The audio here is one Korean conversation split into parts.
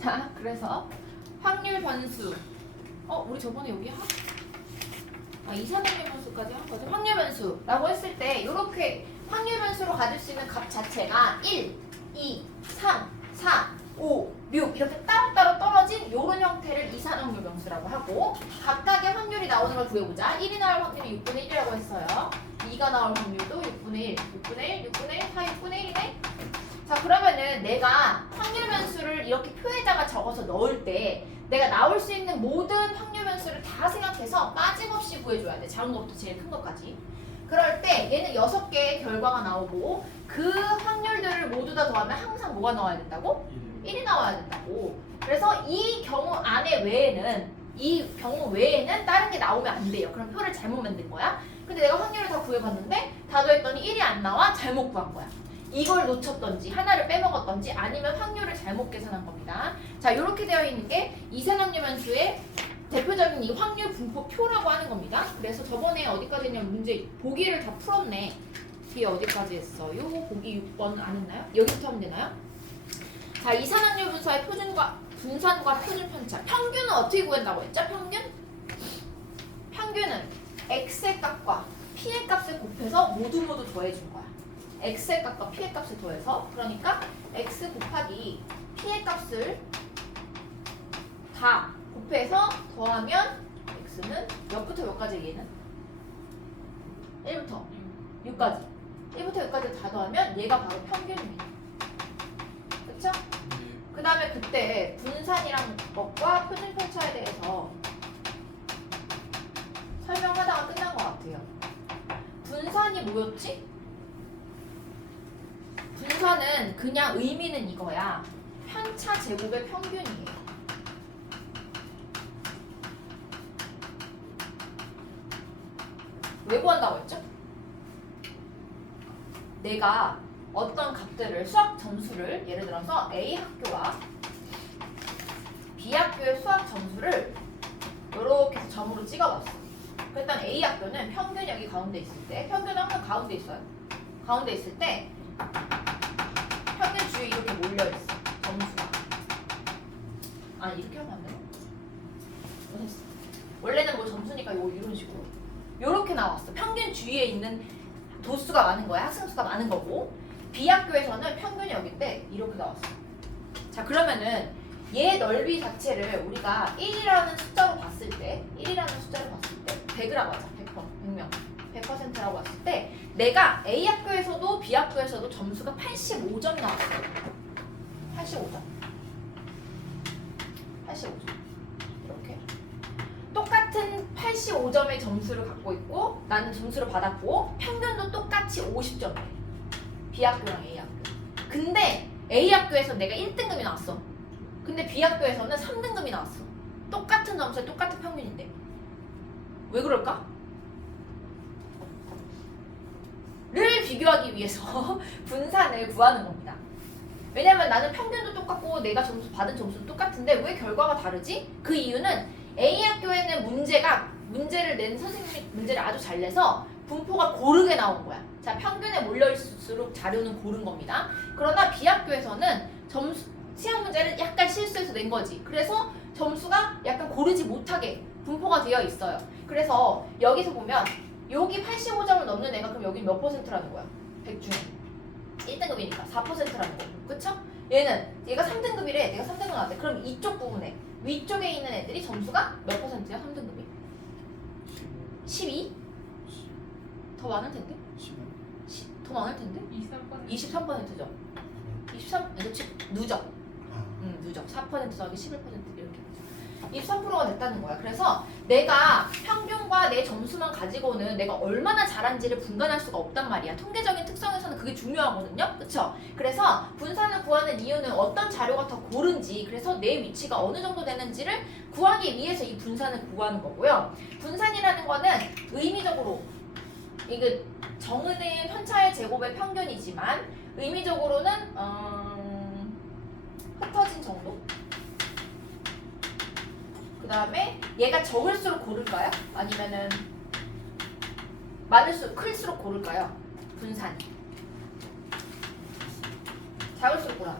자, 그래서 확률 변수. 우리 저번에 여기 이산화탄소 변수까지 한 거죠. 확률 변수라고 했을 때 이렇게 확률 변수로 가질 수 있는 값 자체가 1, 2, 3, 4, 5, 6 이렇게 따로따로 떨어진 이런 형태를 이산확률 변수라고 하고 각각의 확률이 나오는 걸 구해보자. 1이 나올 확률이 6분의 1이라고 했어요. 2가 나올 확률도 6분의 1, 6분의 1, 6분의 1, 4, 6분의 1이네. 자, 그러면은 내가 확률 변수를 이렇게 표에다가 적어서 넣을 때 내가 나올 수 있는 모든 확률 변수를 다 생각해서 빠짐없이 구해줘야 돼. 작은 것부터 제일 큰 것까지. 그럴 때 얘는 6개의 결과가 나오고 그 확률들을 모두 다 더하면 항상 뭐가 나와야 된다고? 1이 나와야 된다고. 그래서 이 경우 외에는 다른 게 나오면 안 돼요. 그럼 표를 잘못 만든 거야. 근데 내가 확률을 다 구해봤는데 다 더했더니 1이 안 나와. 잘못 구한 거야. 이걸 놓쳤던지 하나를 빼먹었던지 아니면 확률을 잘못 계산한 겁니다. 자, 이렇게 되어 있는 게 이산확률 변수의 대표적인 이 확률 분포표라고 하는 겁니다. 그래서 저번에 어디까지 했냐면 문제 보기를 다 풀었네. 뒤에 어디까지 했어요? 보기 6번 안 했나요? 여기부터 하면 되나요? 자, 이산확률 분수의 분산과 표준 편차. 평균은 어떻게 구한다고 했죠? 평균은 x의 값과 p의 값을 곱해서 모두 더해준 거야. x의 값과 p의 값을 더해서, 그러니까 x 곱하기 p의 값을 다 곱해서 더하면 x는 몇부터 몇까지 얘는? 1부터 6까지. 1부터 6까지 다 더하면 얘가 바로 평균입니다. 그쵸? 그 다음에 그때 분산이란 것과 표준 편차에 대해서 설명하다가 끝난 것 같아요. 분산이 뭐였지? 분산은 그냥 의미는 이거야. 편차 제곱의 평균이에요. 왜 구한다고 했죠? 내가 어떤 값들을 수학 점수를 예를 들어서 A 학교와 B 학교의 수학 점수를 이렇게 해서 점으로 찍어봤어. 일단 A 학교는 평균 여기 가운데 있을 때, 평균은 항상 가운데 있어요. 가운데 있을 때 평균 주위에 이렇게 몰려있어. 점수가. 이렇게 하면 안 되나? 원래는 뭐 점수니까 이런 식으로 이렇게 나왔어. 평균 주위에 있는 도수가 많은 거야. 학생 수가 많은 거고. B 학교에서는 평균이 여기인데 이렇게 나왔어. 자, 그러면은 얘 넓이 자체를 우리가 1이라는 숫자로 봤을 때 100이라고 하자. 100명. 100%라고 봤을 때 내가 A 학교에서도 B 학교에서도 점수가 85점이 나왔어요. 85점. 이렇게. 똑같은 85점의 점수를 갖고 있고 나는 점수를 받았고 평균도 똑같이 50점이에요. B 학교랑 A 학교. 근데 A 학교에서 내가 1등급이 나왔어. 근데 B 학교에서는 3등급이 나왔어. 똑같은 점수에 똑같은 평균인데. 왜 그럴까? 를 비교하기 위해서 분산을 구하는 겁니다. 왜냐면 나는 평균도 똑같고 내가 받은 점수도 똑같은데 왜 결과가 다르지? 그 이유는 A 학교에는 문제를 낸 선생님이 문제를 아주 잘 내서 분포가 고르게 나온 거야. 자, 평균에 몰려있을수록 자료는 고른 겁니다. 그러나 B 학교에서는 시험 문제를 약간 실수해서 낸 거지. 그래서 점수가 약간 고르지 못하게 분포가 되어 있어요. 그래서 여기서 보면 여기 85점을 넘는 애가 그럼 여기 몇 %라는 거야? 100 중에 1등급이니까 4%라는 거고. 그쵸? 얘가 3등급이래. 내가 3등급 나왔대. 그럼 이쪽 부분에 위쪽에 있는 애들이 점수가 몇 %야? 3등급이? 12? 더 많을 텐데? 더 많을 텐데? 23%죠. 23? 누적. 누적. 4% 더하기 11% 이렇게. 23%가 됐다는 거야. 그래서 내가 평균과 내 점수만 가지고는 내가 얼마나 잘한지를 분간할 수가 없단 말이야. 통계적인 특성에서는 그게 중요하거든요. 그쵸? 그래서 분산을 구하는 이유는 어떤 자료가 더 고른지, 그래서 내 위치가 어느 정도 되는지를 구하기 위해서 이 분산을 구하는 거고요. 분산이라는 거는 의미적으로 이게 정은의 편차의 제곱의 평균이지만 의미적으로는 흩어진 정도? 그 다음에 얘가 적을수록 고를까요? 아니면은 클수록 고를까요? 분산이 작을수록 고라.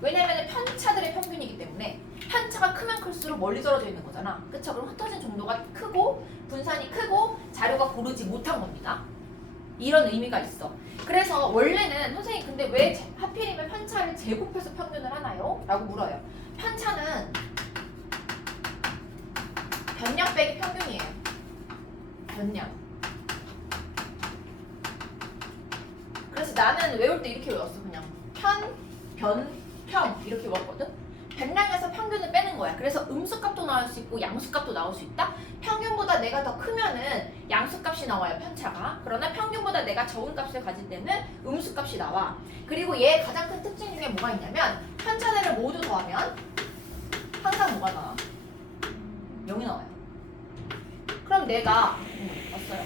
왜냐면 편차들의 평균이기 때문에 편차가 크면 클수록 멀리 떨어져 있는 거잖아. 그쵸? 그럼 흩어진 정도가 크고 분산이 크고 자료가 고르지 못한 겁니다. 이런 의미가 있어. 그래서 원래는 선생님 근데 왜 하필이면 편차를 제곱해서 평균을 하나요? 라고 물어요. 편차는 변량 빼기 평균이에요. 변량. 그래서 나는 외울 때 이렇게 외웠어. 그냥 평 이렇게 외웠거든. 변량에서 평균을 빼는 거야. 그래서 음수값도 나올 수 있고 양수값도 나올 수 있다. 평균보다 내가 더 크면은 양수값이 나와요. 편차가. 그러나 평균보다 내가 적은 값을 가질 때는 음수값이 나와. 그리고 얘 가장 큰 특징 중에 뭐가 있냐면 편차들을 모두 더하면 항상 뭐가 나와? 0이 나와요. 그럼 내가 왔어요.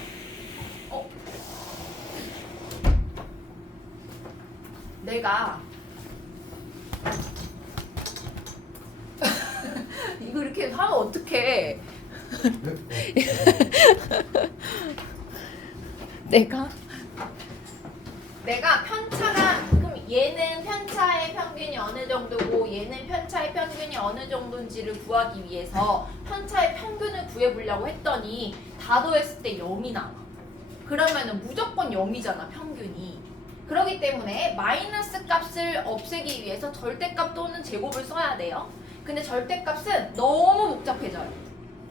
내가 이거 이렇게 하면 어떡해. 내가 편차가 그럼 얘는 편차의 평균이 어느 정도고 얘는 편차의 평균이 어느 정도인지를 구하기 위해서 편차의 평균을 구해보려고 했더니 다 더했을 때 0이 나와. 그러면은 무조건 0이잖아 평균이. 그렇기 때문에 마이너스 값을 없애기 위해서 절대값 또는 제곱을 써야 돼요. 근데 절대값은 너무 복잡해져요.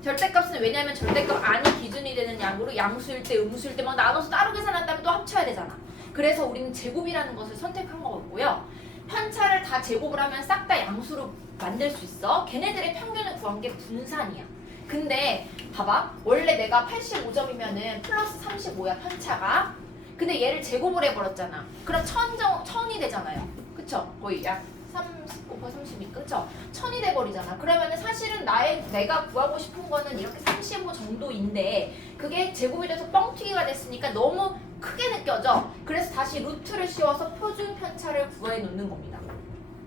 절대값은 왜냐면 절대값 아닌 기준이 되는 양으로 양수일 때 음수일 때 막 나눠서 따로 계산한 다음에 또 합쳐야 되잖아. 그래서 우리는 제곱이라는 것을 선택한 거고요. 편차를 다 제곱을 하면 싹 다 양수로 만들 수 있어. 걔네들의 평균을 구한 게 분산이야. 근데 봐봐. 원래 내가 85점이면은 플러스 35야 편차가. 근데 얘를 제곱을 해버렸잖아. 그럼 1000이 되잖아요. 그쵸? 거의 약 35, 32, 그쵸? 1000이 돼버리잖아. 그러면은 사실은 내가 구하고 싶은 거는 이렇게 35 정도인데 그게 제곱이 돼서 뻥튀기가 됐으니까 너무 크게 느껴져. 그래서 다시 루트를 씌워서 표준 편차를 구해 놓는 겁니다.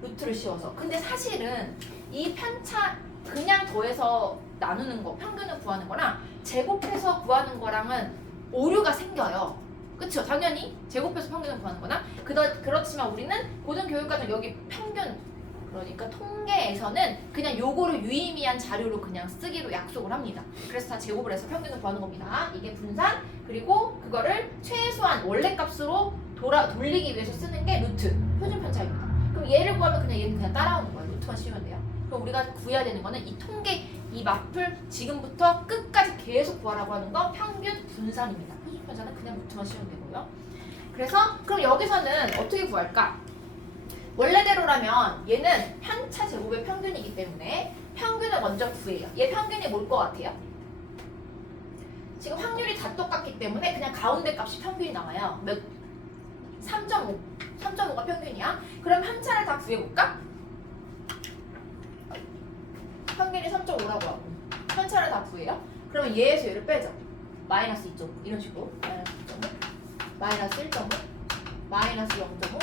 루트를 씌워서. 근데 사실은 이 편차 그냥 더해서 나누는 거, 평균을 구하는 거랑 제곱해서 구하는 거랑은 오류가 생겨요. 그쵸? 당연히 제곱해서 평균을 구하는 거나 그렇지만 우리는 고등교육과정 여기 평균 그러니까 통계에서는 그냥 요거를 유의미한 자료로 그냥 쓰기로 약속을 합니다. 그래서 다 제곱을 해서 평균을 구하는 겁니다. 이게 분산 그리고 그거를 최소한 원래 값으로 돌리기 위해서 쓰는 게 루트 표준 편차입니다. 그럼 얘를 구하면 그냥 얘는 그냥 따라오는 거예요. 루트만 씌우면 돼요. 그럼 우리가 구해야 되는 거는 이 통계 이 마플 지금부터 끝까지 계속 구하라고 하는 거 평균 분산입니다. 표준 편차는 그냥 루트만 씌우면 되고요. 그래서 그럼 여기서는 어떻게 구할까? 원래대로라면 얘는 편차 제곱의 평균이기 때문에 평균을 먼저 구해요. 얘 평균이 뭘 것 같아요? 지금 확률이 다 똑같기 때문에 그냥 가운데 값이 평균이 나와요. 몇? 3.5. 3.5가 평균이야. 그럼 편차를 다 구해볼까? 평균이 3.5라고 하고 편차를 다 구해요. 그러면 얘에서 얘를 빼죠. 마이너스 2.5 이런 식으로 마이너스 1.5 마이너스 0.5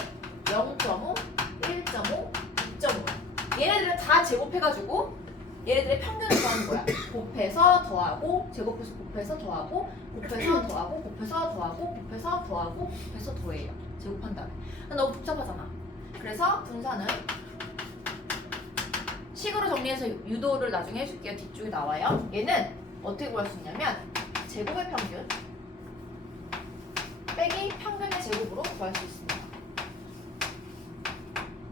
0.5 1.5 2.5 얘네들은 다 제곱해가지고 얘네들의 평균을 구하는 거야. 곱해서 더하고 제곱해서 곱해서 더하고 곱해서 더하고 곱해서 더하고 곱해서 더하고 곱해서 더해요. 제곱한 다음에 너무 복잡하잖아. 그래서 분산은 식으로 정리해서 유도를 나중에 해줄게요. 뒤쪽에 나와요. 얘는 어떻게 구할 수 있냐면 제곱의 평균 빼기 평균의 제곱으로 구할 수 있습니다.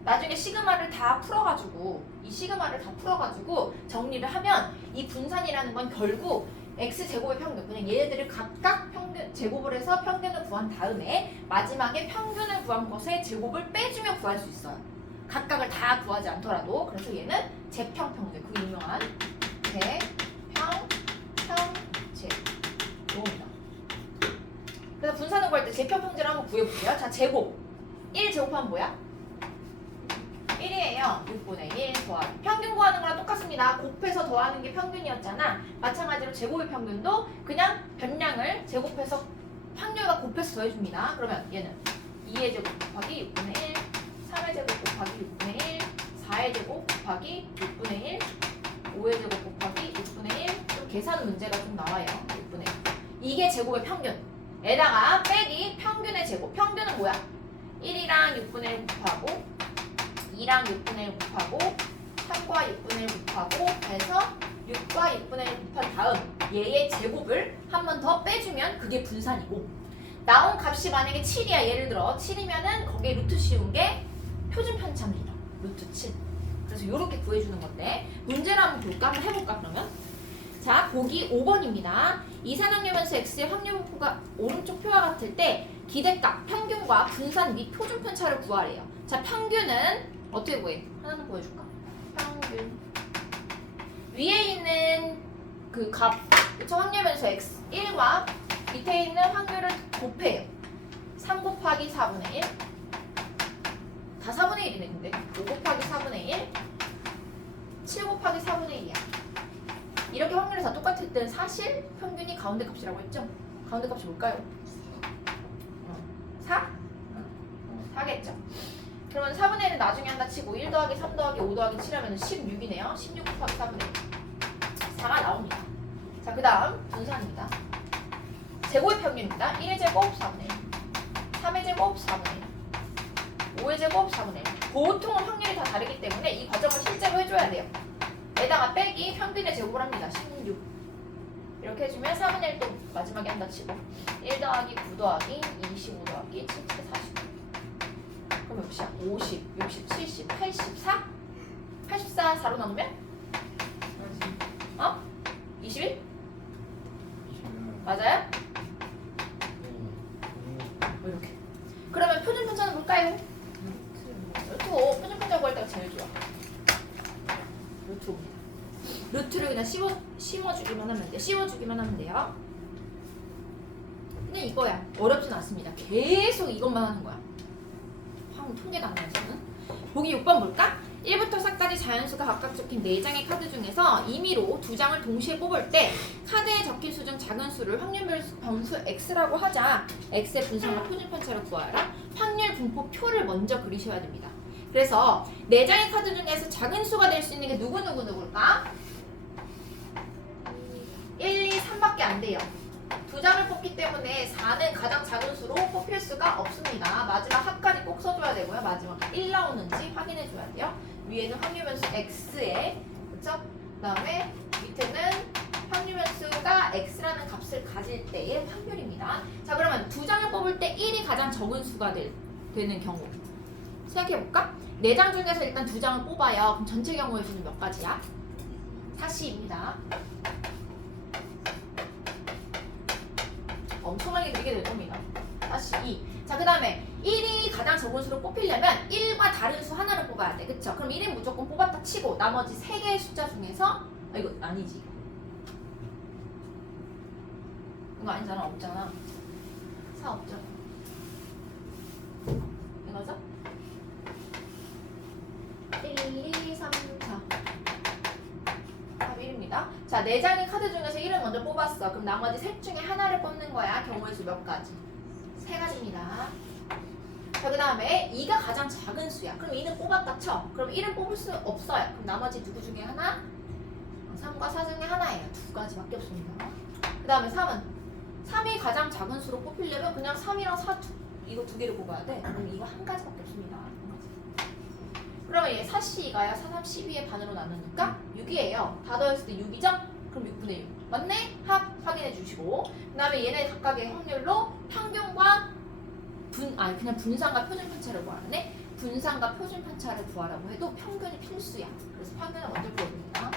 나중에 시그마를 다 풀어가지고 이 시그마를 다 풀어가지고 정리를 하면 이 분산이라는 건 결국 x제곱의 평균 그냥 얘네들을 각각 평균 제곱을 해서 평균을 구한 다음에 마지막에 평균을 구한 것의 제곱을 빼주며 구할 수 있어요. 각각을 다 구하지 않더라도. 그래서 얘는 제평평제 그 유명한 제평평제 이겁니다. 그래서 분산을 구할 때 제평평제를 한번 구해볼게요. 자 제곱 1 제곱하면 뭐야? 1이에요. 6분의 1 더하기 평균 구하는 거랑 똑같습니다. 곱해서 더하는 게 평균이었잖아. 마찬가지로 제곱의 평균도 그냥 변량을 제곱해서 확률과 곱해서 더해줍니다. 그러면 얘는 2의 제곱 곱하기 6분의 1 3의 제곱 곱하기 6분의 1 4의 제곱 곱하기 6분의 1 5의 제곱 곱하기 6분의 1 좀 계산 문제가 좀 나와요. 6분의 1 이게 제곱의 평균 에다가 빼기 평균의 제곱 평균은 뭐야? 1이랑 6분의 1 곱하고 2랑 2랑 6분의 1 곱하고 3과 6분의 1 곱하고 해서 6과 6분의 1 곱한 다음 얘의 제곱을 한 번 더 빼주면 그게 분산이고 나온 값이 만약에 7이야. 예를 들어 7이면은 거기에 루트 씌운 게 표준 편차입니다. 루트 7. 그래서 이렇게 구해주는 건데 문제를 한번 볼까? 한번 해볼까 그러면? 자, 보기 5번입니다. 이산항열변수 x의 확률 분포가 오른쪽 표와 같을 때 기대값, 평균과 분산 및 표준 편차를 구하래요. 자, 평균은 어떻게 구해? 하나는 보여줄까? 평균. 위에 있는 그 값, 그쵸? 확률변수 x 1과 밑에 있는 확률을 곱해요. 3 곱하기 4분의 1. 다 4분의 1이네 근데. 5 곱하기 4분의 1. 7 곱하기 4분의 1이야. 이렇게 확률이 다 똑같을 때는 사실 평균이 가운데 값이라고 했죠? 가운데 값이 뭘까요? 4? 4겠죠? 그러면 4분의 1은 나중에 한다 치고 1 더하기 3 더하기 5 더하기 7 하면 16이네요. 16 곱하기 4분의 1. 4가 나옵니다. 자, 그 다음 분산입니다. 제곱의 평균입니다. 1의 제곱 4분의 1. 3의 제곱 4분의 1. 5의 제곱 4분의 1. 보통은 확률이 다 다르기 때문에 이 과정을 실제로 해줘야 돼요. 에다가 빼기 평균의 제곱을 합니다. 16. 이렇게 해주면 4분의 1 또 마지막에 한다 치고 1 더하기 9 더하기 25 더하기 7, 7, 49. 그럼 몇이야? 50, 60, 70, 84? 84 4로 나누면? 21? 맞아요? 이렇게. 그러면 표준 편차는 뭘까요? 루트 5. 표준 편차 구할 때가 제일 좋아. 루트 5입니다. 루트를 그냥 심어주기만 하면 돼. 씌워주기만 하면 돼요. 그냥 이거야. 어렵진 않습니다. 계속 이것만 하는 거야. 통계 단위에서는. 보기 6번 볼까? 1부터 4까지 자연수가 각각 적힌 4장의 카드 중에서 임의로 2장을 동시에 뽑을 때 카드에 적힌 수 중 작은 수를 확률 변수 x라고 하자. x의 분산과 표준 편차를 구하라. 확률 분포 표를 먼저 그리셔야 됩니다. 그래서 4장의 카드 중에서 작은 수가 될 수 있는 게 누굴까? 1, 2, 3밖에 안 돼요. 2장을 뽑기 때문에 4는 가장 작은 수로 뽑힐 수가 없습니다. 마지막 합까지 꼭 써줘야 되고요. 마지막 1 나오는지 확인해줘야 돼요. 위에는 확률변수 x에, 그쵸? 그 다음에 밑에는 확률변수가 x라는 값을 가질 때의 확률입니다. 자, 그러면 2장을 뽑을 때 1이 가장 적은 수가 되는 경우 생각해볼까? 4장 중에서 일단 2장을 뽑아요. 그럼 전체 경우의 수는 몇 가지야? 4C입니다. 엄청나게 늘게 될 겁니다. 다시 2. 자, 그 다음에 1이 가장 적은 수로 뽑히려면 1과 다른 수 하나를 뽑아야 돼. 그쵸? 그럼 1은 무조건 뽑았다 치고 나머지 3개의 숫자 중에서 이거 아니지. 이거 아니잖아. 없잖아. 4 없죠. 이거죠? 1, 2, 3, 4. 답 1입니다. 자, 4장의 카드 중에서 1을 먼저 뽑았어. 그럼 나머지 셋 중에 하나를 뽑는 거야. 경우의 수 몇 가지? 3가지입니다. 자, 그 다음에 2가 가장 작은 수야. 그럼 2는 뽑았다 쳐. 그럼 1은 뽑을 수 없어요. 그럼 나머지 누구 중에 하나? 3과 4 중에 하나예요. 2가지밖에 없습니다. 그 다음에 3은 3이 가장 작은 수로 뽑히려면 그냥 3이랑 4 이거 2개를 뽑아야 돼. 그럼 이거 1가지밖에 없습니다. 1가지. 그러면 얘 4C가요. 4, 3, 12의 반으로 나누니까 6이에요. 다 더했을 때 6이죠? 그럼 6분의 6. 맞네? 합 확인해 주시고. 그 다음에 얘네 각각의 확률로 평균과 그냥 분산과 표준 편차를 구하네. 분산과 표준 편차를 구하라고 해도 평균이 필수야. 그래서 평균을 먼저 구해봅니다.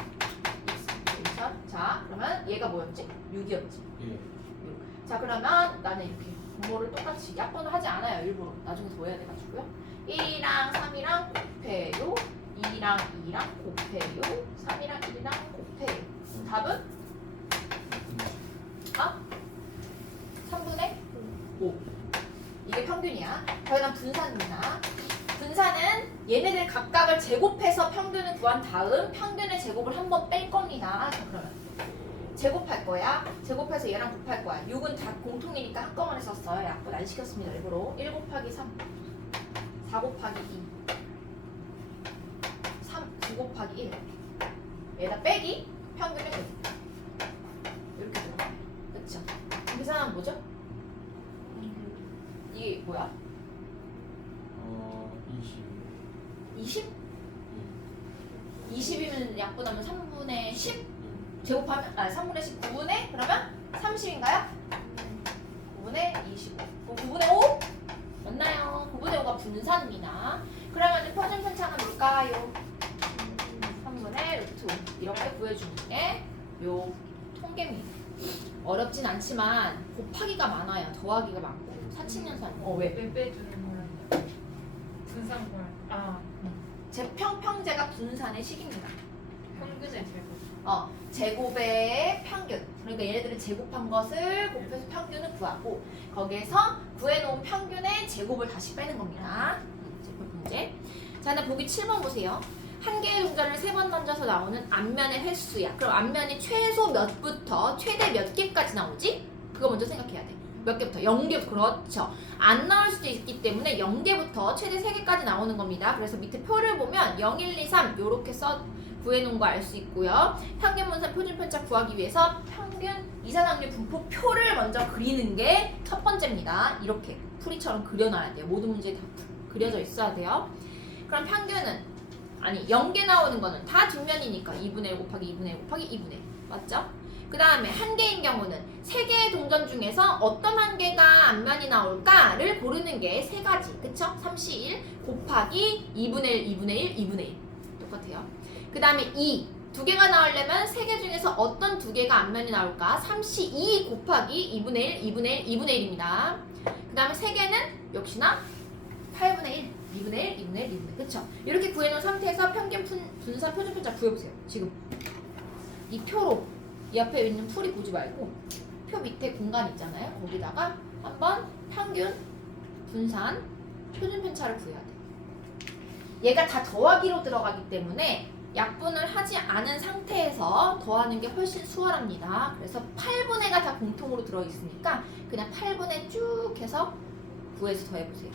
자, 그러면 얘가 뭐였지? 6이었지? 예. 6. 자, 그러면 나는 이렇게 부모를 똑같이 약분을 하지 않아요. 일부러. 나중에 더 해야 돼가지고요. 1이랑 3이랑 곱해요. 2랑 2랑 곱해요. 3이랑 1이랑 곱해요. 답은? 3분의 5. 이게 평균이야. 그다음 분산입니다. 분산은 얘네들 각각을 제곱해서 평균을 구한 다음 평균의 제곱을 한번 뺄 겁니다. 자, 그러면 제곱할 거야. 제곱해서 얘랑 곱할 거야. 6은 다 공통이니까 한꺼번에 썼어요. 약분 안 시켰습니다. 일부러. 1 곱하기 3, 4 곱하기 2, 9 곱하기 1. 얘다 빼기 평균의 제곱. 이렇게 되는 거야. 그쵸? 계산하면 뭐죠? 이게 뭐야? 20. 20? 20이면 약분하면 3분의 10? 제곱하면 3분의 10 9분의 그러면 30인가요? 9분의 25 그럼 9분의 5? 맞나요? 9분의 5가 분산입니다. 그러면 표준 편차는 뭘까요? 3분의 루트 5 이렇게 구해주는 게 요 통계입니다. 어렵진 않지만 곱하기가 많아요. 더하기가 많고 사칙연산. 왜? 빼주는 거랑 분산골. 제평평제가 분산의 식입니다. 평균의 제곱. 제곱의 평균. 그러니까 얘네들은 제곱한 것을 곱해서 평균을 구하고 거기에서 구해놓은 평균의 제곱을 다시 빼는 겁니다. 제평평제. 자, 하나 보기 7번 보세요. 한 개의 동전을 3번 던져서 나오는 앞면의 횟수야. 그럼 앞면이 최소 몇부터 최대 몇 개까지 나오지? 그거 먼저 생각해야 돼. 몇 개부터? 0개부터. 그렇죠. 안 나올 수도 있기 때문에 0개부터 최대 3개까지 나오는 겁니다. 그래서 밑에 표를 보면 0, 1, 2, 3 요렇게 구해놓은 거 알 수 있고요. 평균 분산 표준 편차 구하기 위해서 평균 이산확률 분포표를 먼저 그리는 게 첫 번째입니다. 이렇게 풀이처럼 그려놔야 돼요. 모든 문제에 다 그려져 있어야 돼요. 그럼 평균은 0개 나오는 거는 다 뒷면이니까 2분의 1 곱하기 2분의 1 곱하기 2분의 1 맞죠? 그 다음에 한 개인 경우는 3개의 동전 중에서 어떤 한 개가 앞면이 나올까를 고르는 게 3가지 그쵸? 3C1 곱하기 2분의 1, 2분의 1, 2분의 1 똑같아요. 그 다음에 2두 개가 나오려면 3개 중에서 어떤 2개가 앞면이 나올까? 3C2 곱하기 2분의 1, 2분의 1, 2분의 1입니다. 그 다음에 3개는 역시나 8분의 1 2분의 1, 2분의 1, 2분의 1 그쵸? 이렇게 구해놓은 상태에서 평균 분산 표준 편차 구해보세요. 지금 이 표로 이 앞에 있는 풀이 보지 말고 표 밑에 공간 있잖아요. 거기다가 한번 평균 분산 표준 편차를 구해야 돼. 얘가 다 더하기로 들어가기 때문에 약분을 하지 않은 상태에서 더하는 게 훨씬 수월합니다. 그래서 8분의가 다 공통으로 들어있으니까 그냥 8분의 쭉 해서 구해서 더해보세요.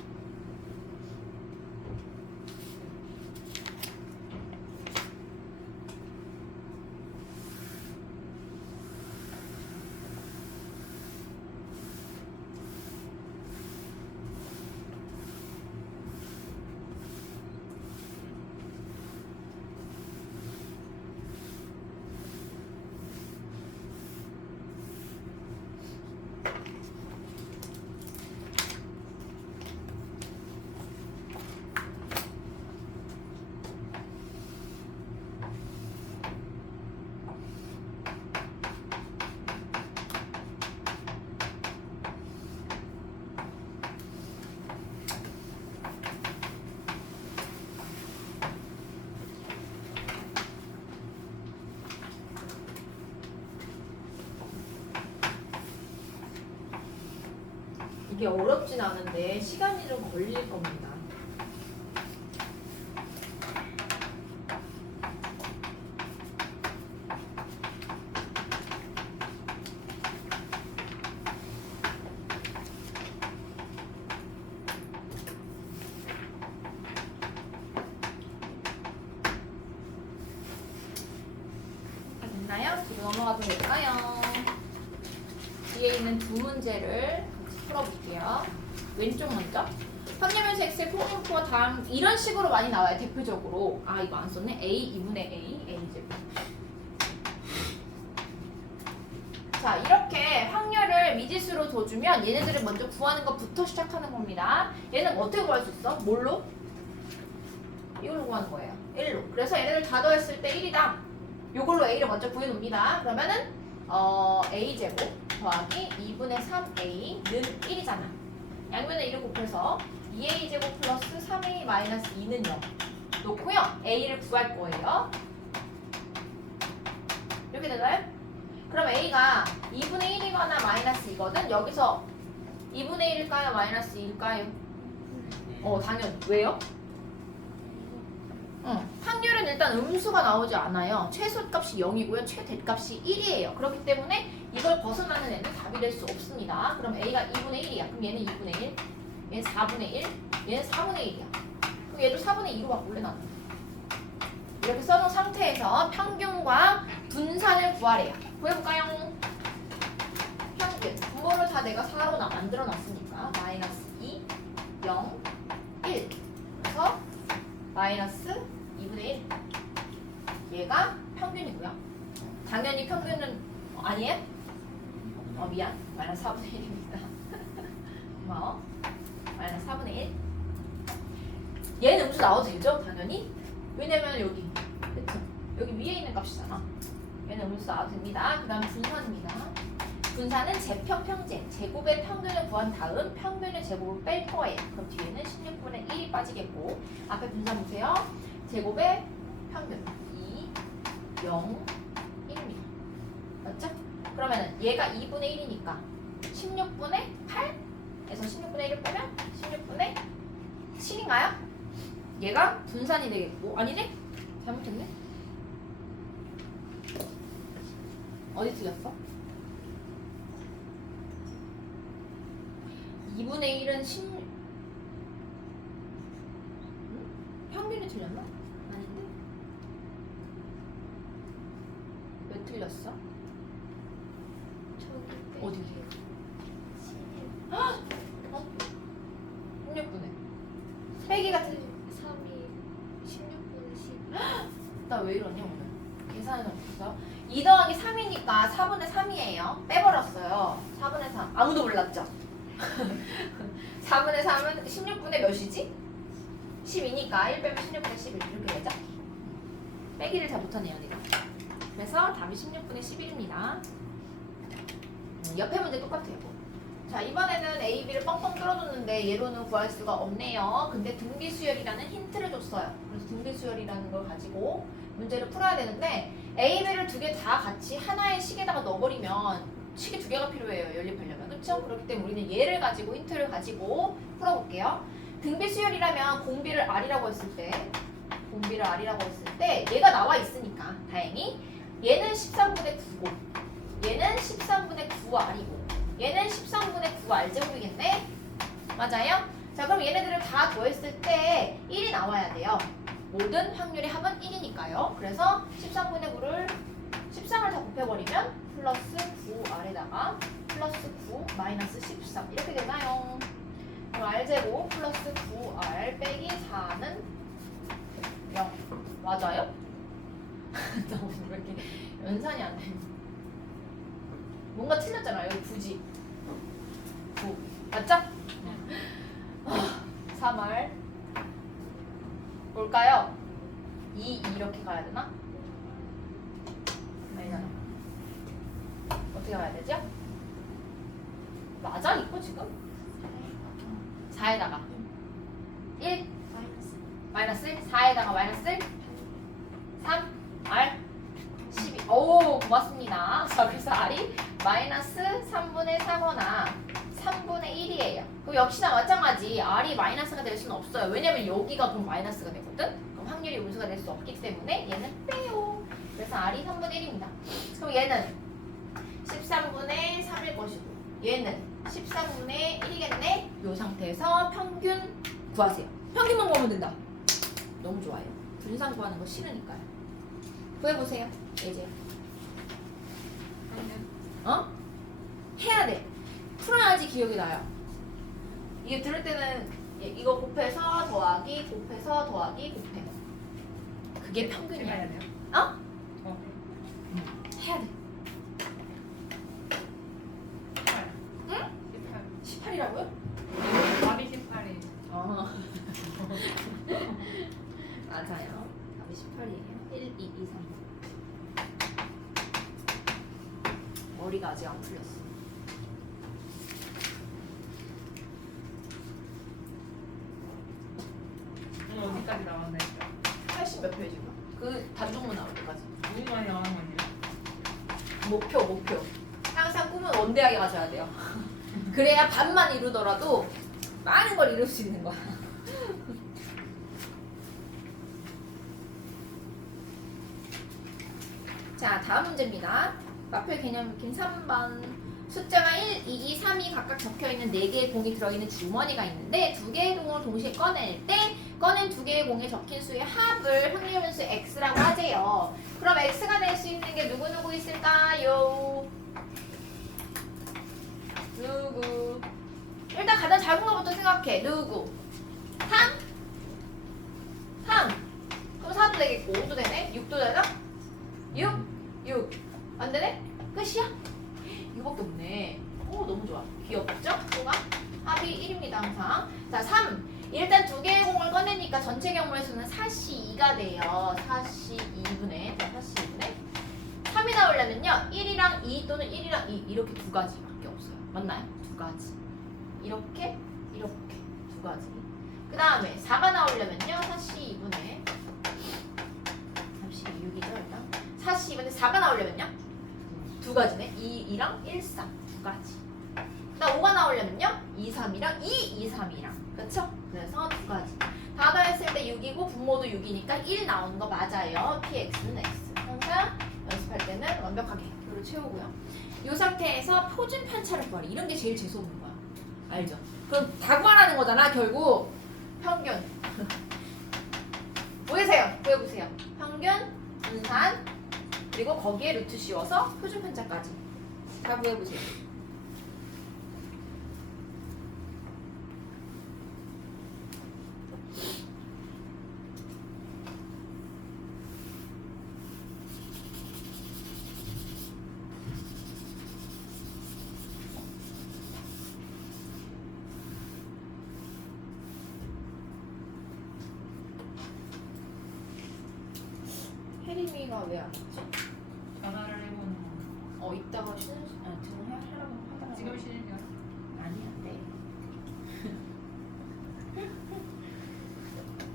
이게 어렵진 않은데 시간이 좀 걸릴 겁니다. 됐나요? 지금 넘어가도 될까요? 뒤에 있는 두 문제를 풀어볼게요. 왼쪽 먼저. 평균면수 x의 폭분포와 다음 이런 식으로 많이 나와요. 대표적으로. 이거 안 썼네. a 2분의 a제곱. 자, 이렇게 확률을 미지수로 둬주면 얘네들을 먼저 구하는 것부터 시작하는 겁니다. 얘는 어떻게 구할 수 있어? 뭘로? 이걸로 구하는 거예요. 1로. 그래서 얘네들 다 더했을 때 1이다. 요걸로 a를 먼저 구해놓습니다. 그러면은 a제곱 더하기 2분의 3a는 1이잖아. 양면에 1을 곱해서 2a제곱 플러스 3a 마이너스 2는 0 놓고요. a를 구할 거예요. 이렇게 되나요? 그럼 a가 2분의 1이거나 마이너스 2거든. 여기서 2분의 1일까요? 마이너스 2일까요? 당연. 왜요? 확률은 일단 음수가 나오지 않아요. 최소값이 0이고요. 최대값이 1이에요. 그렇기 때문에 이걸 벗어나는 애는 답이 될 수 없습니다. 그럼 A가 2분의 1이야. 그럼 얘는 2분의 1, 얘는 4분의 1, 얘는 4분의 1이야. 그럼 얘도 4분의 2로 바꿀래 나는. 이렇게 써놓은 상태에서 평균과 분산을 구하래요. 구해볼까요? 평균. 분모를 다 내가 4로 만들어놨으니까 마이너스 2, 0, 1. 그래서 마이너스 2분의 1. 얘가 평균이고요. 당연히 평균은 아니에요? 미안. 마이너스 4분의 1입니다. 고마워. 마이너스 4분의 1. 얘는 음수 나와도 되죠? 당연히. 왜냐면 여기. 그쵸? 여기 위에 있는 값이잖아. 얘는 음수 나와도 됩니다. 그 다음 분산입니다. 분산은 제평평제, 제곱의 평균을 구한 다음 평균의 제곱을 뺄 거예요. 그럼 뒤에는 16분의 1이 빠지겠고 앞에 분산 보세요. 제곱의 평균 2, 0, 1입니다. 맞죠? 그러면은 얘가 2분의 1이니까 16분의 8에서 16분의 1을 빼면 16분의 7인가요? 얘가 분산이 되겠고 아니네? 잘못했네? 어디 틀렸어? 2분의 1은 16 평균이 틀렸나? 아닌데? 왜 틀렸어? 어디? 어? 16분의 빼기가 틀린 3이 16분의 10. 나 왜 이러냐 오늘 계산을 못해서 2 더하기 3이니까 4분의 3이에요 빼버렸어요 4분의 3 아무도 몰랐죠? 4분의 3은 16분의 몇이지? 12니까 1 빼면 16분의 11 이렇게 되죠? 빼기를 잘 못하네요 내가 그래서 답이 16분의 11입니다 옆에 문제 똑같아요 자 이번에는 A, B를 뻥뻥 뚫어줬는데 얘로는 구할 수가 없네요 근데 등비수열이라는 힌트를 줬어요 그래서 등비수열이라는 걸 가지고 문제를 풀어야 되는데 A, B를 두 개 다 같이 하나의 식에다가 넣어버리면 식이 두 개가 필요해요 연립하려면 그렇죠? 그렇기 때문에 우리는 얘를 가지고 힌트를 가지고 풀어볼게요 등비수열이라면 공비를 R이라고 했을 때 공비를 R이라고 했을 때 얘가 나와 있으니까 다행히 얘는 13분의 9고 얘는 13분의 9R이고 얘는 13분의 9R제곱이겠네? 맞아요? 자 그럼 얘네들을 다 더했을 때 1이 나와야 돼요 모든 확률의 합은 1이니까요 그래서 13분의 9를 13을 다 곱해버리면 플러스 9R에다가 플러스 9 마이너스 13 이렇게 되나요? 그럼 R제곱 플러스 9R 빼기 4는 0 맞아요? 나 오늘 왜 이렇게 연산이 안 돼? 뭔가 틀렸잖아요. 여기 9지. 9. 맞죠? 3R. 뭘까요? 2 이렇게 가야 되나? 아니잖아. 어떻게 가야 되죠? 맞아? 이거 지금? 4에다가 1 마이너스 1 4에다가 마이너스 1 3 R 12 오 고맙습니다 자 그래서 R이 마이너스 3분의 4거나 3분의 1이에요 그럼 역시나 마찬가지 R이 마이너스가 될 수는 없어요 왜냐면 여기가 그럼 마이너스가 되거든 그럼 확률이 음수가 될 수 없기 때문에 얘는 빼요 그래서 R이 3분의 1입니다 그럼 얘는 13분의 3일 것이고 얘는 13분의 1이겠네 이 상태에서 평균 구하세요 평균만 구하면 된다 너무 좋아요 분산 구하는 거 싫으니까요 구해보세요 예제 어? 해야 돼 풀어야지 기억이 나요 이게 들을 때는 이거 곱해서 더하기 곱해서 더하기 곱해 그게 평균이야 해야 돼요? 어? 해야 돼 18. 응? 18. 18이라고요? 답이 18이에요. 맞아요 답이 18이에요 1, 2, 2, 3 머리가 아직 안 풀렸어 오늘 어디까지 나왔나 했죠? 80 몇 페이지구나 그 단종문 나올 때까지 너무 많이 나온 거 아니에요? 목표 항상 꿈은 원대하게 가져야 돼요 그래야 반만 이루더라도 많은 걸 이룰 수 있는 거야 자 다음 문제입니다 마표 개념 느낌 3번 숫자가 1, 2, 2, 3이 각각 적혀있는 4개의 공이 들어있는 주머니가 있는데 2개의 공을 동시에 꺼낼 때 꺼낸 2개의 공에 적힌 수의 합을 확률 변수 x라고 하재요 그럼 x가 될 수 있는 게 누구누구 있을까요? 누구? 일단 가장 작은 거부터 생각해 누구? 3? 3. 그럼 4도 되겠고 5도 되네. 6도 되나? 6. 안 되네? 끝이야? 이거밖에 없네. 오, 너무 좋아. 귀엽죠? 또가 합이 1입니다 항상. 자, 3. 일단 두 개의 공을 꺼내니까 전체 경우의 수는 4C 2가 돼요. 4C 2분의. 자, 4C 2분의. 3이 나오려면요. 1이랑 2 또는 1이랑 2 이렇게 두 가지밖에 없어요. 맞나요? 두 가지. 이렇게 두 가지. 그 다음에 4가 나오려면요. 4C 2분의 36이죠 일단. 4C 2분의 4가 나오려면요. 두 가지네. 2랑 1, 3 두 가지. 그다음 5가 나오려면요. 2, 3이랑 2, 3이랑. 그렇죠? 그래서 두 가지. 다 더했을 때 6이고 분모도 6이니까 1 나오는 거 맞아요. px는 x. 항상 연습할 때는 완벽하게 표를 채우고요. 이 상태에서 표준 편차를 구하래. 이런 게 제일 재수없는 거야. 알죠? 그럼 다 구하라는 거잖아. 결국 평균. 보이세요? 보여보세요. 평균, 분산, 그리고 거기에 루트 씌워서 표준 편차까지 다 구해보세요. 혜림이가 왜 안 왔지? 전화를 해보는 거. 이따가 등하려고 하다가 지금 쉬는 시간? 아니야, 네.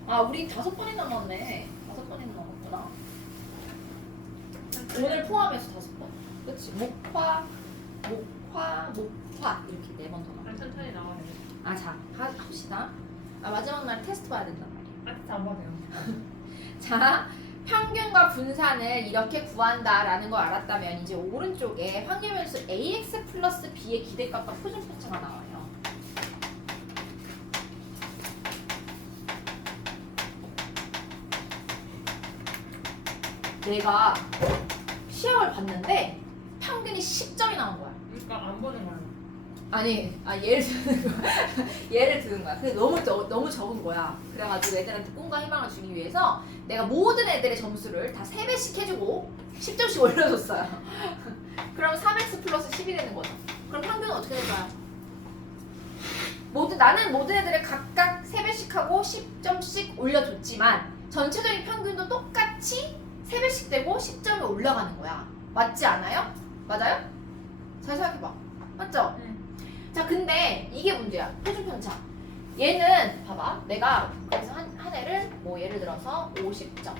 아, 우리 5번이 남았네. 5번이 남았구나. 오늘 포함해서 5번. 그치? 목화 이렇게 4번 더 남았어. 그럼 천천히 나와야 돼. 아, 자, 합시다. 아, 마지막 날 테스트 봐야 된단 말이야. 아직 안 봐도 돼요. 자, 평균과 분산을 이렇게 구한다라는 걸 알았다면 이제 오른쪽에 확률변수 ax 플러스 b의 기대값과 표준 편차가 나와요. 내가 시험을 봤는데 평균이 10점이 나온 거야. 그러니까 안 보는 걸로. 아니, 예를 드는 거야. 예를 드는 거야. 근데 너무 적은 거야. 그래가지고 애들한테 꿈과 희망을 주기 위해서 내가 모든 애들의 점수를 다 3배씩 해주고 10점씩 올려줬어요. 그럼 3x 플러스 10이 되는 거죠. 그럼 평균은 어떻게 될까요? 나는 모든 애들을 각각 3배씩 하고 10점씩 올려줬지만 전체적인 평균도 똑같이 3배씩 되고 10점이 올라가는 거야. 맞지 않아요? 맞아요? 잘 생각해봐. 맞죠? 응. 자, 근데 이게 문제야. 표준 편차. 얘는 봐봐. 내가 그래서 한 애를 뭐 예를 들어서 50점.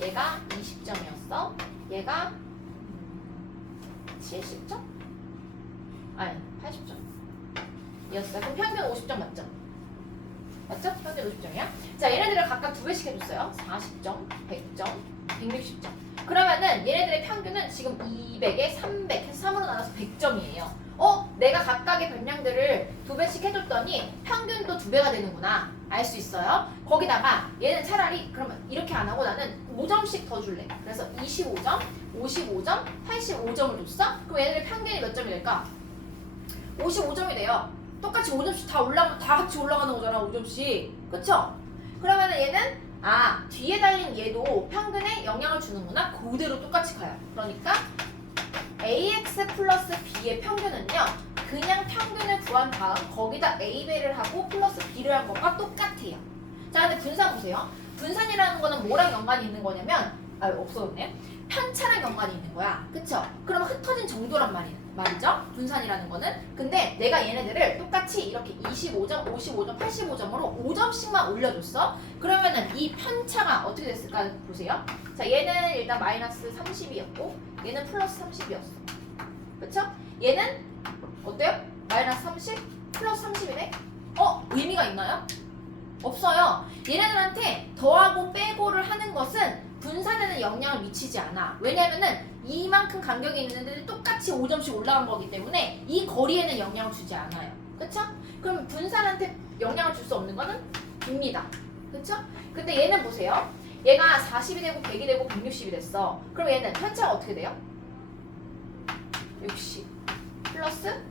얘가 20점이었어. 얘가 70점? 아니, 80점. 이었어요. 그럼 평균 50점 맞죠? 맞죠? 평균 50점이야. 자, 얘네들을 각각 2배씩 해줬어요. 40점, 100점, 160점. 그러면은 얘네들의 평균은 지금 200에 300 해서 3으로 나눠서 100점이에요. 내가 각각의 변량들을 2배씩 해줬더니 평균도 2배가 되는구나. 알 수 있어요. 거기다가 얘는 차라리 그러면 이렇게 안 하고 나는 5점씩 더 줄래. 그래서 25점, 55점, 85점을 줬어? 그럼 얘네들의 평균이 몇 점이 될까? 55점이 돼요. 똑같이 5점씩 다 같이 올라가는 거잖아. 5점씩. 그쵸? 그러면은 얘는 뒤에 달린 얘도 평균에 영향을 주는구나. 그대로 똑같이 가요. 그러니까 ax 플러스 b의 평균은요. 그냥 평균을 구한 다음 거기다 a배를 하고 플러스 b를 한 것과 똑같아요. 자, 근데 분산 보세요. 분산이라는 거는 뭐랑 연관이 있는 거냐면 없어졌네. 편차랑 연관이 있는 거야. 그쵸? 그럼 흩어진 정도란 말이죠. 분산이라는 거는. 근데 내가 얘네들을 똑같이 이렇게 25점, 55점, 85점으로 5점씩만 올려줬어. 그러면은 이 편차가 어떻게 됐을까 보세요. 자, 얘는 일단 마이너스 30이었고 얘는 플러스 30이었어. 그쵸? 얘는 어때요? 마이너스 30 플러스 30이네? 의미가 있나요? 없어요. 얘네들한테 더하고 빼고를 하는 것은 분산에는 영향을 미치지 않아. 왜냐면은 이만큼 간격이 있는 애들이 똑같이 5점씩 올라간 거기 때문에 이 거리에는 영향을 주지 않아요. 그쵸? 그럼 분산한테 영향을 줄 수 없는 거는 B입니다. 그쵸? 근데 얘는 보세요. 얘가 40이 되고 100이 되고 160이 됐어. 그럼 얘는 편차가 어떻게 돼요? 60 플러스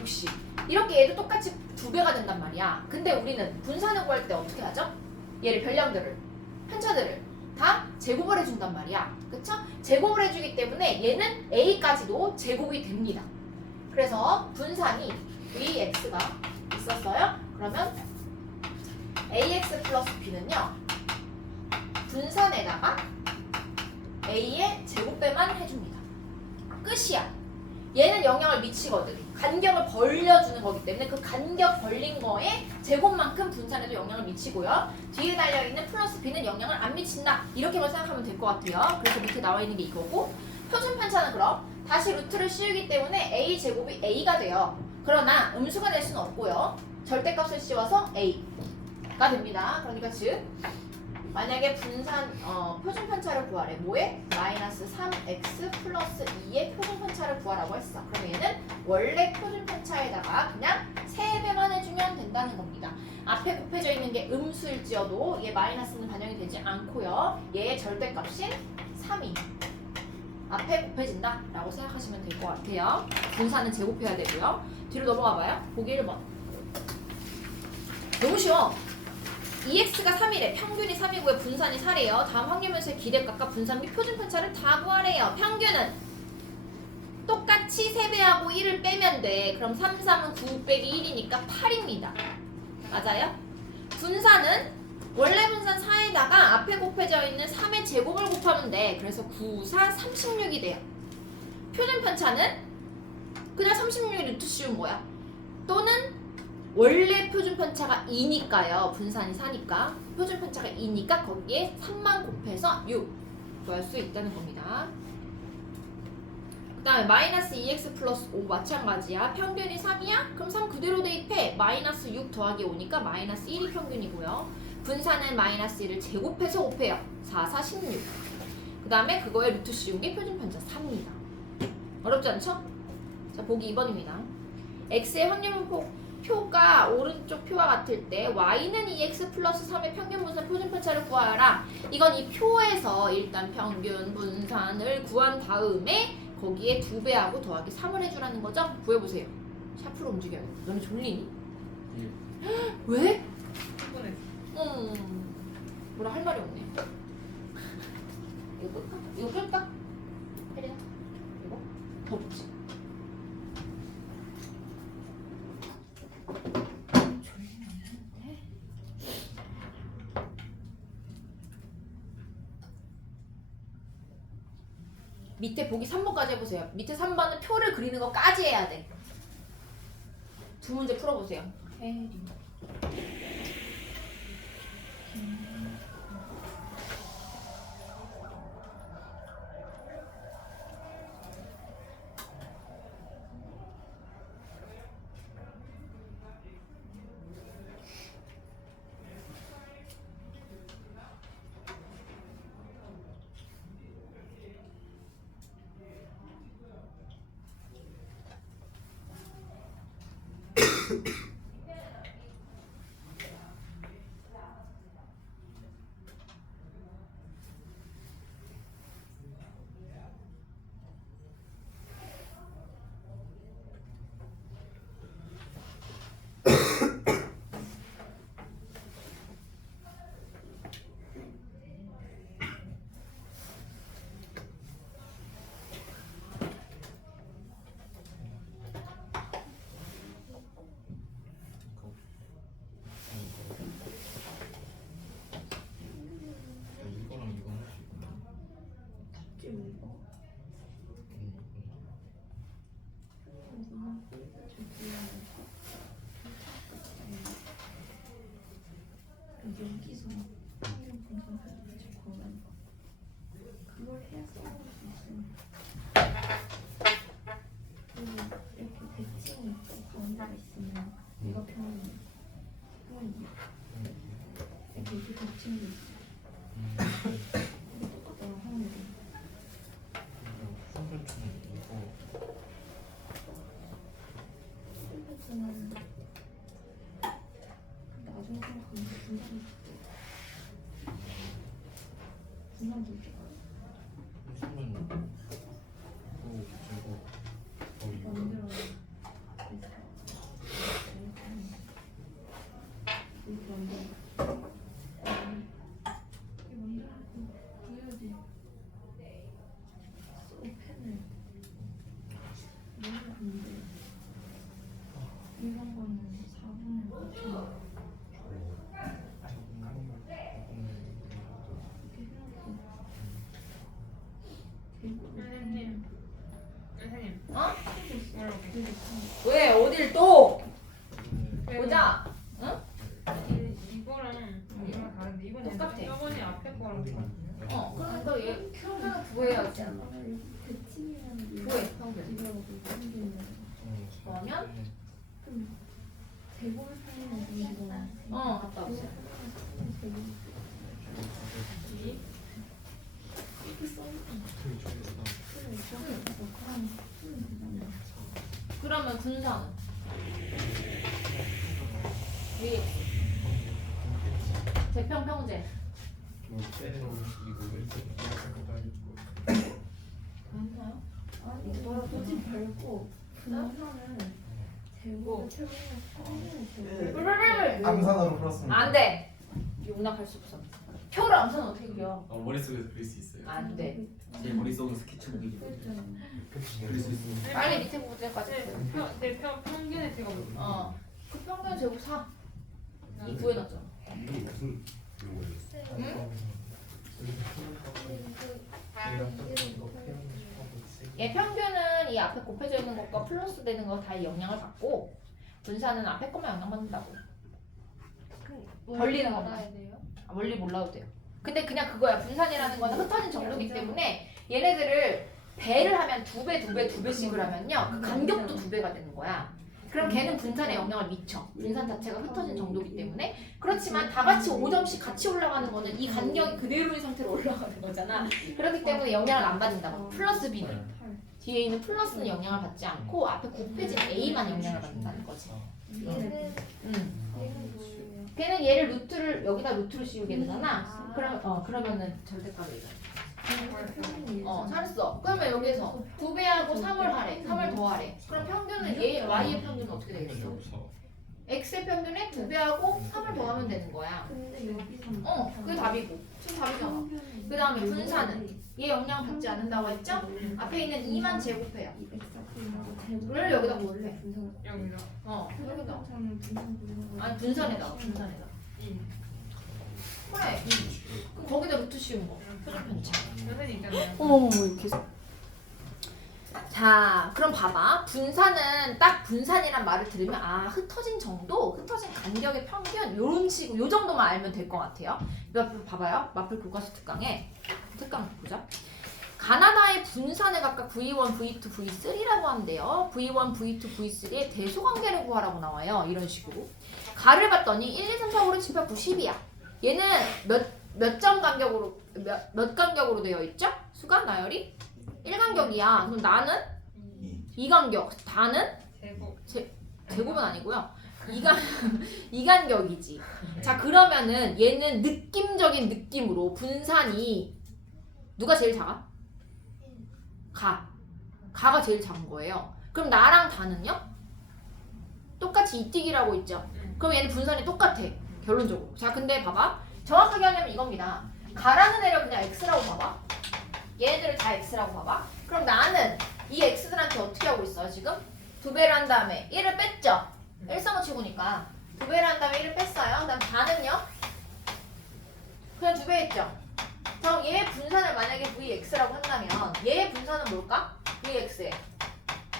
60 이렇게 얘도 똑같이 2배가 된단 말이야. 근데 우리는 분산을 구할 때 어떻게 하죠? 얘를 별량들을 편차들을 다 제곱을 해준단 말이야. 그쵸? 제곱을 해주기 때문에 얘는 a까지도 제곱이 됩니다. 그래서 분산이 vx가 있었어요. 그러면 ax 플러스 b는요. 분산에다가 a의 제곱배만 해줍니다. 끝이야. 얘는 영향을 미치거든. 간격을 벌려주는 거기 때문에 그 간격 벌린 거에 제곱만큼 분산에도 영향을 미치고요. 뒤에 달려있는 플러스 b는 영향을 안 미친다. 이렇게만 생각하면 될 것 같아요. 그래서 밑에 나와 있는 게 이거고, 표준 편차는 그럼 다시 루트를 씌우기 때문에 a 제곱이 a가 돼요. 그러나 음수가 될 수는 없고요. 절대값을 씌워서 a가 됩니다. 그러니까 즉 만약에 표준 편차를 구하래. 뭐에? 마이너스 3x 플러스 2의 표준 편차를 구하라고 했어. 그럼 얘는 원래 표준 편차에다가 그냥 3배만 해주면 된다는 겁니다. 앞에 곱해져 있는 게 음수일지어도 얘 마이너스는 반영이 되지 않고요. 얘의 절대값인 3이 앞에 곱해진다 라고 생각하시면 될 것 같아요. 분산은 제곱해야 되고요. 뒤로 넘어가 봐요. 보기 1번. 너무 쉬워. 2x가 3이래. 평균이 3이고요. 분산이 4래요. 다음 확률면수의 기대값과 분산 및 표준 편차를 다 구하래요. 평균은 똑같이 3배하고 1을 빼면 돼. 그럼 3, 3은 9 빼기 1이니까 8입니다. 맞아요? 분산은 원래 분산 4에다가 앞에 곱해져 있는 3의 제곱을 곱하면 돼. 그래서 9, 4, 36이 돼요. 표준 편차는 그냥 36이 루트 씌운 거야. 또는 원래 표준 편차가 2니까요. 분산이 4니까. 표준 편차가 2니까 거기에 3만 곱해서 6 구할 수 있다는 겁니다. 그 다음에 마이너스 2x 플러스 5 마찬가지야. 평균이 3이야? 그럼 3 그대로 대입해. 마이너스 6 더하기 5니까 마이너스 1이 평균이고요. 분산은 마이너스 1을 제곱해서 곱해요. 4, 4, 16. 그 다음에 그거에 루트 씌운 게 표준 편차 3입니다. 어렵지 않죠? 자, 보기 2번입니다. x의 확률분 표가 오른쪽 표와 같을 때 y는 2x 플러스 3의 평균 분산 표준 편차를 구하라. 이건 이 표에서 일단 평균 분산을 구한 다음에 거기에 2배하고 더하기 3을 해주라는 거죠? 구해보세요. 샤프로 움직여요. 너네 졸리니? 왜? 충분해. 뭐라 할 말이 없네. 이거 끌까? 이거 끌까? 혜리야? 이거? 더 붙지? 밑에 보기 3번까지 해보세요. 밑에 3번은 표를 그리는 거까지 해야 돼. 두 문제 풀어보세요. 혜리. 여기서 평균 분산까지 구하는 거 그걸 해야 써볼 수 있습니다. 그리고 이렇게 대칭이 있고 가운데가 있으면 이거 평균이 이렇게 대칭이 있어. 이게 똑같아요 확률이. 풀패스는 나중에 생각하면 분산이 분산 둘게 만들어요. 이렇게 만들어. 이거 어딜 또 보자. 응? 이거랑 이거랑 다른데 이건 똑같아. 저번에 앞에 거랑 똑같네요. 그러니까 얘 평균은 구해야지. 대칭이라는 게 구해 평균. 이거하고 평균이랑 그러면 제곱을 사용하는 거랑 갔다 오세요. 이렇게 써있는 그러면 분산은 위 재평 평제. 괜찮아요? 아니 굳이 별거 분산은 제곱을 채우면 제곱을 암산으로 풀었습니다. 안 돼. 용납할 수 없어. 표를 암산 어떻게 그려? 머릿속에서 그릴 수 있어요. 안 돼. 제 머릿속은 스케치북이지. 그릴 수 있습니다. 빨리 밑에 부분까지. 내 평균에 제가 뭐 그 평균 제곱 4. 이 구해놨잖아. 이게 무슨 응? 얘 평균은 이 앞에 곱해져 있는 것과 플러스 되는 거 다 영향을 받고 분산은 앞에 것만 영향받는다고. 벌리는 거 받아야 돼요? 원리 몰라도 돼요. 근데 그냥 그거야. 분산이라는 거는 흩어진 정도이기 때문에 얘네들을 배를 하면 2배, 2배, 2배씩을 하면요. 그 간격도 2배가 되는 거야. 그럼 걔는 분산에 영향을 미쳐. 분산 자체가 흩어진 정도이기 때문에. 그렇지만 다 같이 5점씩 같이 올라가는 거는 이 간격이 그대로인 상태로 올라가는 거잖아. 그렇기 때문에 영향을 안 받는다고. 플러스 B는. 뒤에 있는 플러스는 영향을 받지 않고 앞에 곱해진 A만 영향을 받는다는 거지. 얘는 음. 뭐예요? 걔는 얘를 루트를 여기다 루트를 씌우게 되잖아. 그러면은 절대값이잖아. 잘했어. 그러면 여기서 2배하고 3을 하래. 3을 더하래. 그럼 평균은 얘 Y의 평균은 어떻게 되겠어? X의 평균에 2배하고 3을 더하면 되는 거야. 근데 여기서 그게 답이고. 지금 답이잖아. 그 다음에 분산은 얘 영향 받지 않는다고 했죠? 앞에 있는 2만 제곱해요. 이 엑사플하고 제곱을 를 여기다 곱해. 분산 여기다 여기다. 저는 분산 분산 아니 분산에다. 분산에다. 그래. 그럼 거기다 루트 씌운 거. 표준 편차. 선생님 있잖아요. 어머머머 이렇게. 자, 그럼 봐봐. 분산은 딱 분산이란 말을 들으면 흩어진 정도, 흩어진 간격의 평균 요런 식으로 요 정도만 알면 될 것 같아요. 이거 봐봐요. 마플 교과서 특강 보자. 가나다의 분산을 각각 V1, V2, V3라고 하는데요. V1, V2, V3의 대소관계를 구하라고 나와요. 이런 식으로. 가를 봤더니 1, 2, 3, 4, 5, 6, 7, 8, 9, 10이야. 얘는 몇 점 간격으로 몇 간격으로 되어 있죠? 수가 나열이 1간격이야. 그럼 나는 2간격. 다는 제곱은 아니고요. 2간격이지. 자, 그러면은 얘는 느낌적인 느낌으로 분산이 누가 제일 작아? 가가 제일 작은 거예요. 그럼 나랑 다는요? 똑같이 이뛰기라고 있죠. 그럼 얘는 분산이 똑같아. 결론적으로. 자, 근데 봐봐. 정확하게 하려면 이겁니다. 가라는 애를 그냥 x라고 봐봐. 얘네들을 다 x라고 봐봐. 그럼 나는 이 x들한테 어떻게 하고 있어 지금? 2배를 한 다음에 1을 뺐죠? 일성어치고니까 2배를 한 다음에 1을 뺐어요. 그다음 다는요? 그냥 2배 했죠? 그럼 얘의 분산을 만약에 vx라고 한다면 얘의 분산은 뭘까? vx에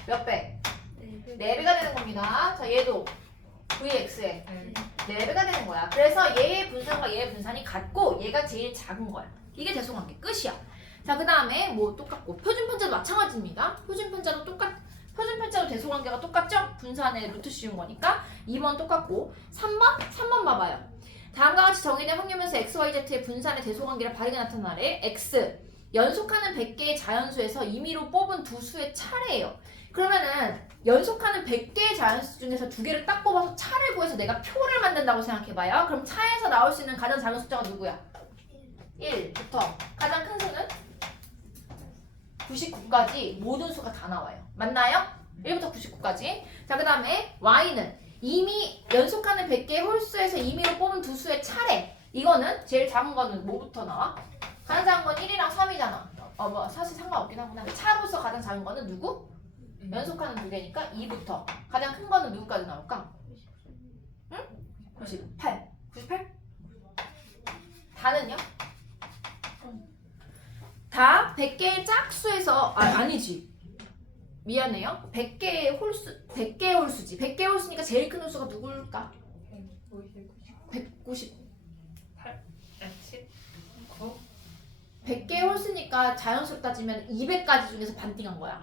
몇 배? 4배가 되는 겁니다. 자, 얘도 vx에 4배가 되는 거야. 그래서 얘의 분산과 얘의 분산이 같고 얘가 제일 작은 거야. 이게 대소관계 끝이야. 자, 그 다음에 뭐 똑같고 표준편차도 마찬가지입니다. 표준편차도 대소관계가 똑같죠? 분산에 루트 씌운 거니까 2번 똑같고 3번 봐봐요. 다음과 같이 정의된 확률면서 x, y, z의 분산의 대소관계를 바르게 나타나래. x 연속하는 100개의 자연수에서 임의로 뽑은 두 수의 차례예요. 그러면은 연속하는 100개의 자연수 중에서 2개를 딱 뽑아서 차를 구해서 내가 표를 만든다고 생각해봐요. 그럼 차에서 나올 수 있는 가장 작은 숫자가 누구야? 1부터 가장 큰 수는 99까지 모든 수가 다 나와요. 맞나요? 1부터 99까지. 자, 그 다음에 y는 이미 연속하는 100개의 홀수에서 임의로 뽑은 두 수의 차례. 이거는 제일 작은 거는 뭐부터 나와? 가장 작은 건 1이랑 3이잖아. 사실 상관없긴 하구나. 차로서 가장 작은 거는 누구? 연속하는 2개니까 2부터. 가장 큰 거는 누구까지 나올까? 응? 98. 98? 다는요? 다 100개의 짝수에서 아니지. 미안해요. 100개의 홀수지. 100개의 홀수니까 제일 큰 홀수가 누굴까? 190. 9 100개의 홀수니까 자연수로 따지면 200가지 중에서 반띵한 거야.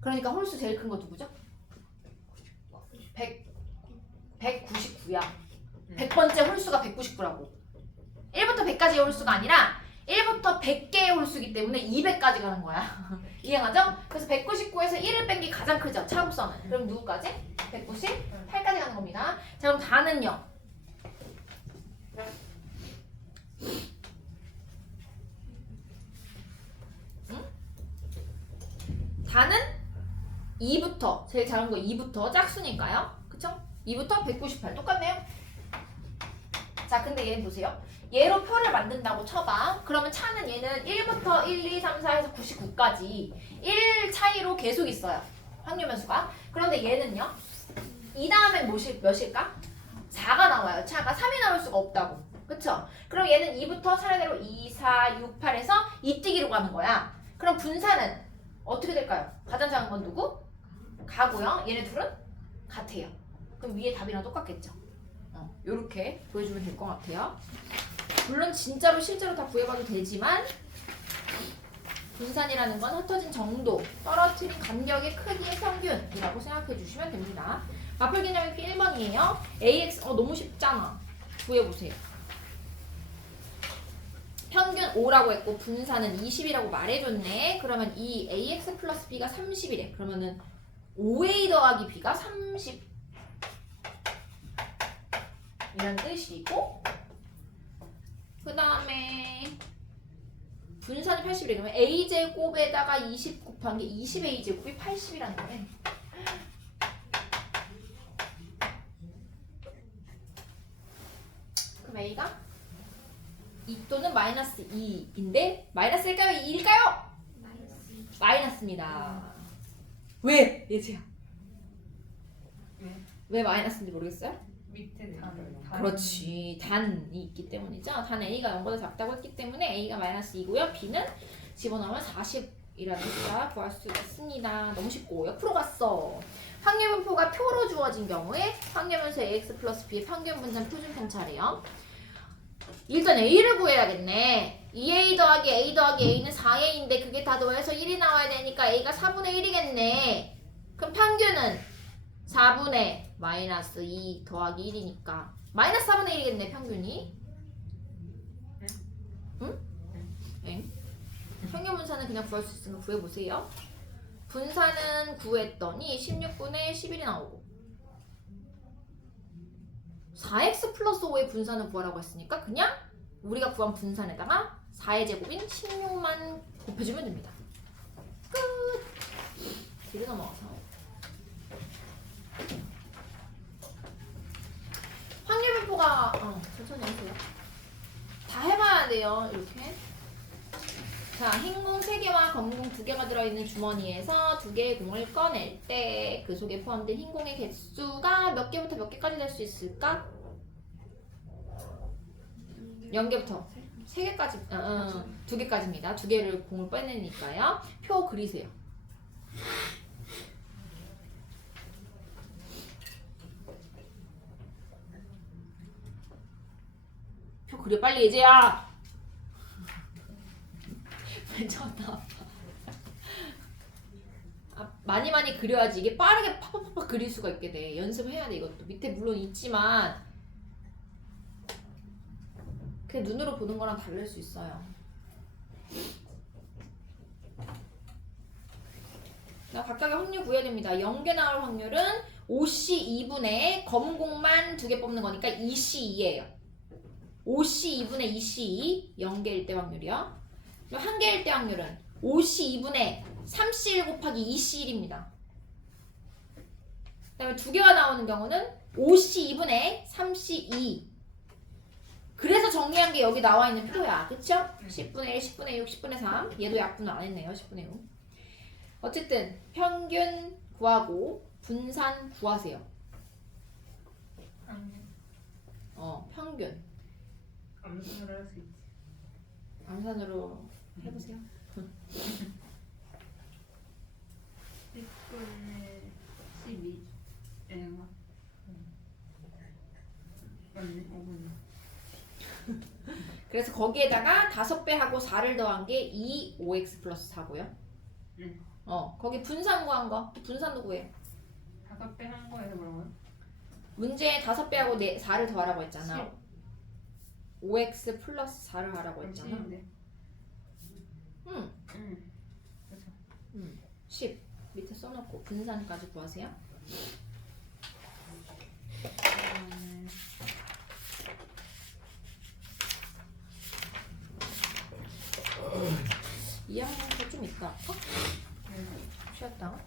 그러니까 홀수 제일 큰 거 누구죠? 199야. 100번째 홀수가 199라고. 1부터 100까지의 홀수가 아니라 1부터 100개의 홀수이기 때문에 200까지 가는 거야. 이해가죠? 그래서 199에서 1을 뺀 게 가장 크죠. 차함수는. 그럼 누구까지? 198까지 가는 겁니다. 자, 그럼 다는요? 응? 다는 2부터 제일 작은 거 2부터 짝수니까요. 그쵸? 2부터 198 똑같네요. 자, 근데 얘 보세요. 얘로 표를 만든다고 쳐봐. 그러면 차는 얘는 1부터 1, 2, 3, 4 해서 99까지 1 차이로 계속 있어요. 확률변수가. 그런데 얘는요. 이 다음엔 몇일까? 4가 나와요. 차가 3이 나올 수가 없다고. 그쵸? 그럼 얘는 2부터 차례대로 2, 4, 6, 8에서 2뛰기로 가는 거야. 그럼 분사는 어떻게 될까요? 가장 작은 건 누구? 가고요. 얘네 둘은 같아요. 그럼 위에 답이랑 똑같겠죠? 요렇게 보여주면 될 것 같아요. 물론 진짜로 실제로 다 구해봐도 되지만 분산이라는 건 흩어진 정도, 떨어뜨린 간격의 크기의 평균이라고 생각해 주시면 됩니다. 마플 개념이 1번이에요. AX 너무 쉽잖아. 구해보세요. 평균 5라고 했고 분산은 20이라고 말해줬네. 그러면 이 AX 플러스 B가 30이래. 그러면은 5A 더하기 B가 30 이란 뜻이고, 그 다음에 분산이 80이래. 그러면 A제곱에다가 20 곱한 게 20A제곱이 80이라는 거네. 그럼 A가 2 또는 마이너스 2인데 마이너스일까요? 2일까요? 마이너스입니다. 왜? 예지야. 왜 마이너스인지 모르겠어요? 밑에 단. 그렇지. 단이 있기 때문이죠. 단 A가 0보다 작다고 했기 때문에 A가 마이너스 2고요. B는 집어넣으면 40이라는 숫자 구할 수 있습니다. 너무 쉽고 옆으로 갔어. 확률분포가 표로 주어진 경우에 확률분수 AX 플러스 B의 평균 분산 표준편 차례요. 일단 A를 구해야겠네. 2A 더하기 A 더하기 A는 4A인데 그게 다 더해서 1이 나와야 되니까 A가 4분의 1이겠네. 그럼 평균은 4분의 마이너스 2 더하기 1이니까 마이너스 4분의 1이겠네 평균이. 응? 응? 평균 분산은 그냥 구할 수 있으면 구해보세요. 분산은 구했더니 16분의 11이 나오고 4x 플러스 5의 분산을 구하라고 했으니까 그냥 우리가 구한 분산에다가 4의 제곱인 16만 곱해주면 됩니다. 끝! 뒤로 넘어가서 확률분포가 천천히 하세요. 다 해봐야 돼요. 이렇게. 자, 흰 공 3개와 검은 공 2개가 들어있는 주머니에서 2개의 공을 꺼낼 때 그 속에 포함된 흰 공의 개수가 몇 개부터 몇 개까지 될 수 있을까? 0개부터 3개까지, 2개까지입니다. 2개를 공을 빼내니까요. 표 그리세요. 표 그려 빨리 예지야. 괜찮아. 많이 그려야지 이게 빠르게 팍팍팍 그릴 수가 있게 돼. 연습해야 돼 이것도. 밑에 물론 있지만 그냥 눈으로 보는 거랑 다를 수 있어요. 각각의 확률 구해야 됩니다. 0개 나올 확률은 5C 2분의 검은 공만 2개 뽑는 거니까 2C2예요. 5C 2분의 2C2 0개일 때 확률이요. 1개일 때 확률은 5C 2분의 3C1 곱하기 2C1입니다. 그 다음에 2개가 나오는 경우는 5C 2분의 3C2. 그래서 정리한 게 여기 나와 있는 표야. 그쵸? 10분의 1, 10분의 6, 10분의 3. 얘도 약분을 안 했네요. 10분의 6. 어쨌든 평균 구하고 분산 구하세요. 평균. 암산으로 할 수 있지. 암산으로 해보세요. 그래서 거기에다가 5배하고 4를 더한 게 2OX 플러스 4고요. 거기 분산 구한 거. 분산도 구해요. 5배 한 거예요 그러면? 문제에 5배하고 4를 더하라고 했잖아. 5X 플러스 4를 하라고 했잖아. 응. 그렇죠. 10 밑에 써놓고 분산까지 구하세요. 이 학년도 좀 있다. 쉬었다.